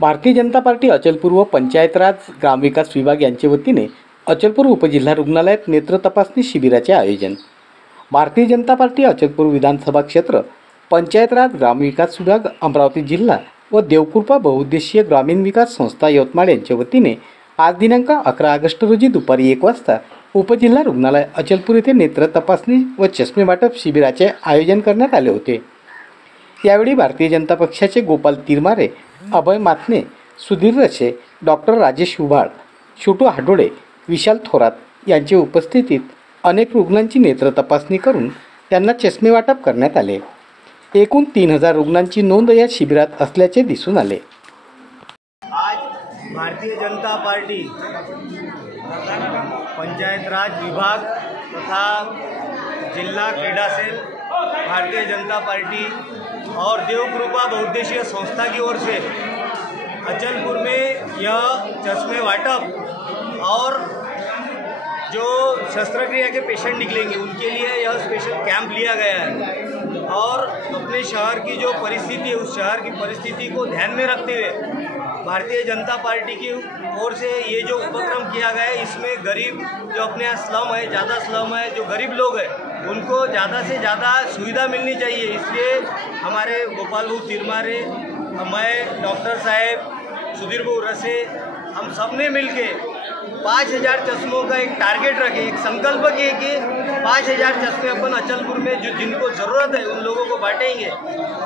Bharatiya Janata party Achalpur व पंचायत राज ग्रामविकास विभाग यांच्या वतीने अचलपूर उपजिल्हा रुग्णालयात नेत्र तपासणी शिबिराचे आयोजन। भारतीय जनता पार्टी अचलपूर विधानसभा क्षेत्र पंचायत राज ग्रामविकास विभाग अमरावती जिल्हा व देवकृपा बहुउद्देशीय ग्रामीण विकास संस्था यवतमाळ यांच्या वतीने आज दिनांक 11 ऑगस्ट रोजी दुपारी 1 वाजता उपजिल्हा रुग्णालय अचलपूर येथे नेत्र तपासणी व चष्मे वाटप शिबिराचे आयोजन करण्यात आले होते। यावेळी भारतीय जनता पक्षाचे गोपाल तिरमारे, अभय माथने, सुधीर रसे, डॉक्टर राजेश उभाळ, छोटू हाडोळे, विशाल थोरात यांच्या उपस्थितीत अनेक रुग्णांची नेत्र तपासणी करून त्यांना चष्मे वाटप करण्यात आले। एकूण 3000 रुग्णांची नोंद या शिबिरात असल्याचे दिसून आले। आज भारतीय जनता पार्टी पंचायत राज विभाग तथा जिला क्रीड़ा सेल, भारतीय जनता पार्टी और देवकृपा बहुउद्देशीय संस्था की ओर से अचलपूर में यह चश्मे वाटप और जो शस्त्रक्रिया के पेशेंट निकलेंगे उनके लिए यह स्पेशल कैंप लिया गया है। और अपने शहर की जो परिस्थिति है उस शहर की परिस्थिति को ध्यान में रखते हुए भारतीय जनता पार्टी की ओर से ये जो उपक्रम किया गया है, इसमें गरीब जो अपने यहाँ स्लम है, ज़्यादा स्लम है, जो गरीब लोग हैं उनको ज़्यादा से ज़्यादा सुविधा मिलनी चाहिए। इसलिए हमारे गोपाल भाऊ तिरमारे, मैं, डॉक्टर साहेब, सुधीर भाऊ रसे, हम सब ने मिलके 5000 चश्मों का एक टारगेट रखे, एक संकल्प किए कि 5000 चश्मे अपन अचलपूर में जो जिनको ज़रूरत है उन लोगों को बांटेंगे।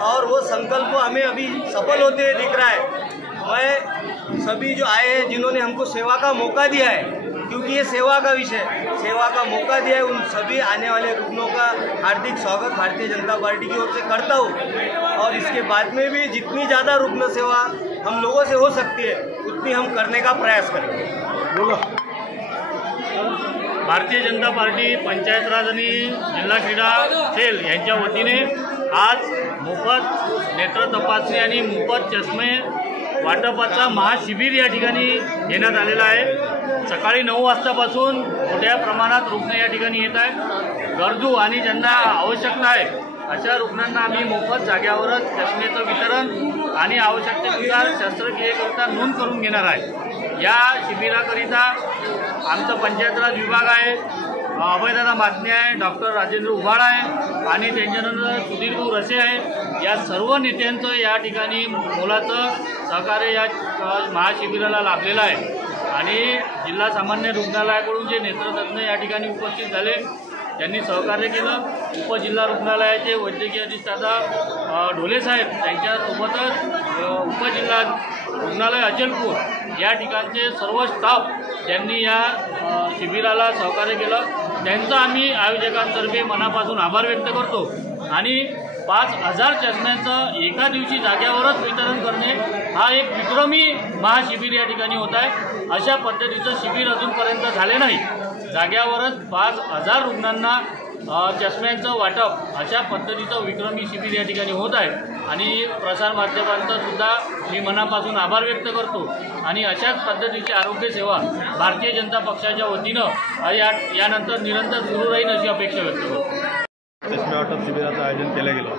और वो संकल्प हमें अभी सफल होते हुए दिख रहा है। मैं सभी जो आए हैं, जिन्होंने हमको सेवा का मौका दिया है, क्योंकि ये सेवा का विषय, सेवा का मौका दिया है, उन सभी आने वाले रुग्णों का हार्दिक स्वागत भारतीय जनता पार्टी की ओर से करता हूँ। और इसके बाद में भी जितनी ज़्यादा रुग्ण सेवा हम लोगों से हो सकती है उतनी हम करने का प्रयास करेंगे। बोलो। भारतीय जनता पार्टी पंचायत राज आणि जिल्हा क्रीडा सेल यांच्या वतीने आज मोफत नेत्र तपासणी आणि मोफत चष्मे वाटपाचा महाशिबिर या ठिकाणी घेण्यात आलेला आहे। सकाळी 9 वाजतापासून मोठ्या प्रमाणात रुग्ण या ठिकाणी येत आहेत। गरजू आणि ज्यांना आवश्यकता आहे अशा रुग्णांना आम्ही मोफत जाग्यावरच चष्मेचं वितरण आणि आवश्यकतेनुसार शस्त्रक्रियेकरिता नोंद करून घेणार आहे। या शिबिराकरिता आमचा पंचायत राज विभाग आहे, अभयदादा माथने आहे, डॉक्टर राजेंद्र उभाळ आहे आणि त्यांच्यानंतर सुधीर भाऊ रसे आहे। या सर्व नेत्यांचं या ठिकाणी मोलाचं सहकार्य या महाशिबिराला लाभलेलं आहे। आणि जिल्हा सामान्य रुग्णालयाकडून जे नेत्रतज्ञ या ठिकाणी उपस्थित झाले त्यांनी सहकार्य केलं। उपजिल्हा रुग्णालयाचे वैद्यकीय अधिष्ठाता ढोले साहेब त्यांच्यासोबतच उपजिल्हा रुग्णालय अचलपूर या ठिकाणचे सर्व स्टाफ ज्यांनी या शिबिराला सहकार्य केलं त्यांचा आम्ही आयोजकांतर्फे मनापासून आभार व्यक्त करतो। आणि 5000 चष्म्यांचं एका दिवशी जाग्यावरच वितरण करणे हा एक विक्रमी महाशिबिर या ठिकाणी होत आहे। अशा पद्धतीचं शिबिर अजूनपर्यंत झाले नाही। जाग्यावरच 5000 रुग्णांना चष्म्यांचं वाटप अशा पद्धतीचं विक्रमी शिबिर या ठिकाणी होत आहे। आणि प्रसार माध्यमांचा सुद्धा मी मनापासून आभार व्यक्त करतो। आणि अशाच पद्धतीची आरोग्य सेवा भारतीय जनता पक्षाच्या वतीनं यानंतर निरंतर सुरू राहील अशी अपेक्षा व्यक्त करतो। चष्मे वाटप शिबिराचं आयोजन केलं गेलं।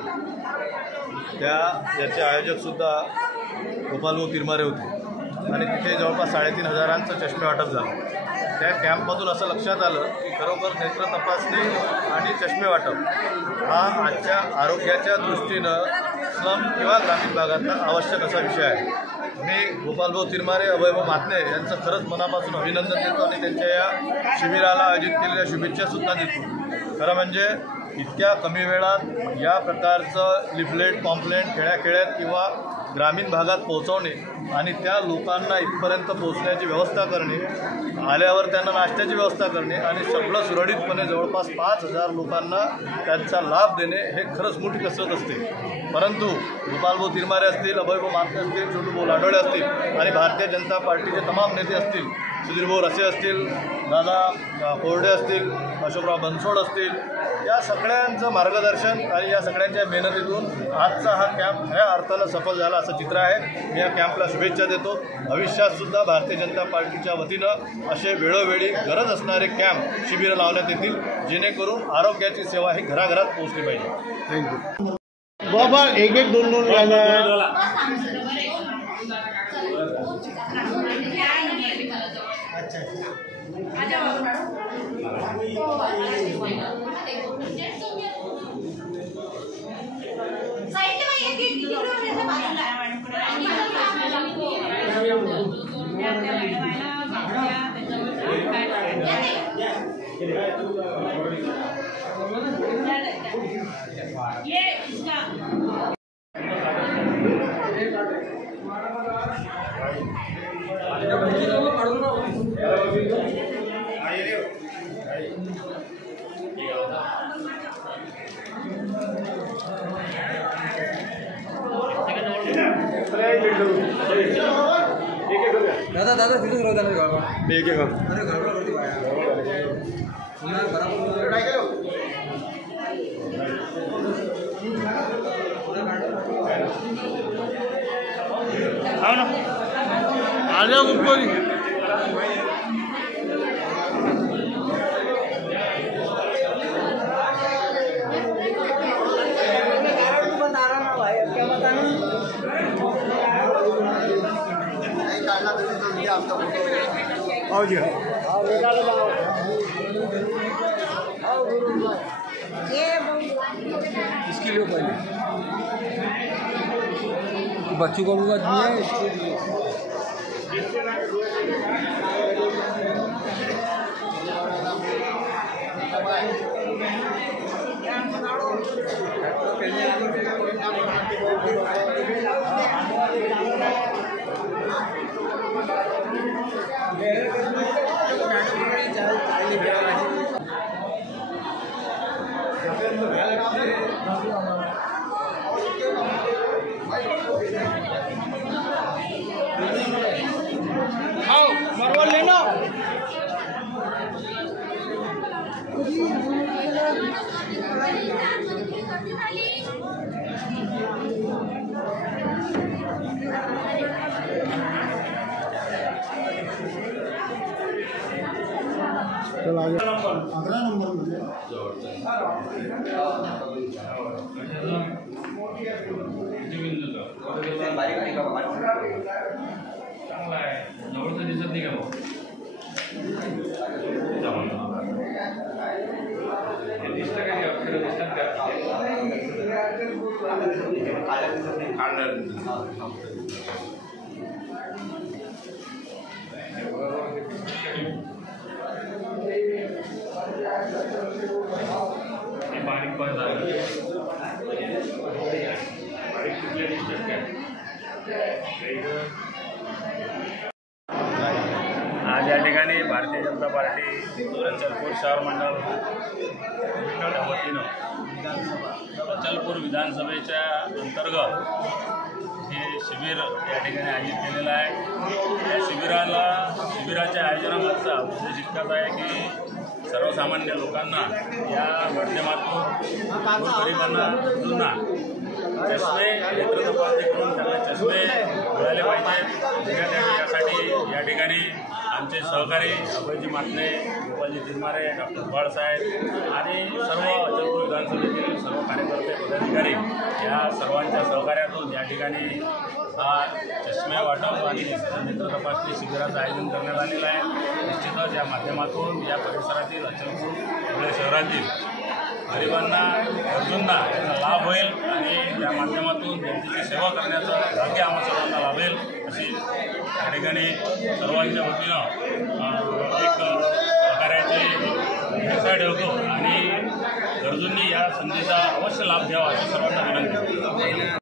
याचे आयोजकसुद्धा गोपाल भाऊ तिरमारे होते आणि तिथे जवळपास 3500 चष्मे वाटप झालं। त्या कॅम्पमधून असं लक्षात आलं की खरोखर नेत्र तपासणी आणि चष्मे वाटप हा आजच्या आरोग्याच्या दृष्टीनं स्लम किंवा ग्रामीण भागातला आवश्यक असा विषय आहे। मी गोपाल भाऊ तिरमारे, अभय भाऊ माथने यांचं खरंच मनापासून अभिनंदन देतो आणि त्यांच्या या शिबिराला आयोजित केलेल्या शुभेच्छासुद्धा देतो। खरं म्हणजे इतक्या कमी वेळात या प्रकारचं लिफलेट, पॉम्पलेट खेड्याखेड्यात किंवा ग्रामीण भागात पोहोचवणे आणि त्या लोकांना इथपर्यंत पोहोचण्याची व्यवस्था करणे, आल्यावर त्यांना नाश्त्याची व्यवस्था करणे आणि सगळं सुरळीतपणे जवळपास 5000 लोकांना त्यांचा लाभ देणे हे खरंच मोठी कसरत असते। परंतु गोपाल भाऊ तिरमारे असतील, अभय भाऊ माथने असतील, छोटू भाऊ हाडोळे असतील आणि भारतीय जनता पार्टीचे तमाम नेते असतील, सुधीर भाऊ रसे असतील, दादा कोरडे असतील, अशोकराव बनसोड असतील, या सगळ्यांचं मार्गदर्शन आणि या सगळ्यांच्या मेहनतीतून आजचा हा कॅम्प ह्या अर्थानं सफल झाला असं चित्र आहे। मी या कॅम्पला शुभेच्छा देतो। भविष्यातसुद्धा भारतीय जनता पार्टीच्या वतीनं असे वेळोवेळी गरज असणारे कॅम्प शिबिरं लावण्यात येतील जेणेकरून आरोग्याची सेवा ही घराघरात पोहोचली पाहिजे। थँक्यू। बाबा एक 2 2 दादा दादा तिथेच राहू द्या ना मी एक अरे गडबड होती बाया पुन्हा बरोबर हो ना आल्या उपयोगी आओ जी इसके लिए पहले बच्चों को भी है इसके लिए अगला नंबर चांगला आहे जवळचं दिसत नाही का मग हे दिसतं का ते अक्षर दिसतात का हे बारीक पण झालं बारीक कुठल्या दिसतात काय आज या ठिकाणी भारतीय जनता पार्टी अचलपूर शहर मंडळ या वतीनं अचलपूर विधानसभेच्या अंतर्गत हे शिबिर या ठिकाणी आयोजित केलेलं आहे. या शिबिराच्या आयोजनामागचा उद्देश इतकाच आहे की सर्वसामान्य लोकांना या माध्यमातून गोरगरिबांना चष्मे नेत्र तपासणी करून त्यांना चष्मे मिळाले पाहिजेत यासाठी या ठिकाणी आमचे सहकारी अभयजी मातने, गोपालजी तिरमारे, डॉक्टर बाळसाहेब आणि सर्व अचलपूर विधानसभेतील सर्व कार्यकर्ते पदाधिकारी या सर्वांच्या सहकार्यातून या ठिकाणी हा चष्मे वाटप आणि नेत्र तपासणी शिबिराचं आयोजन करण्यात आलेलं आहे. निश्चितच या माध्यमातून या परिसरातील अचलपूर धुळे शहरातील गरिबांना गरजूंना याचा लाभ होईल आणि त्या माध्यमातून जनतेची सेवा करण्याचं भाग्य आम्हा सर्वांना लाभेल अशी या ठिकाणी सर्वांच्या वतीनं एक सहकार्याची अपेक्षा ठेवतो आणि गरजूंनी या संधीचा अवश्य लाभ घ्यावा अशी सर्वांना विनंती.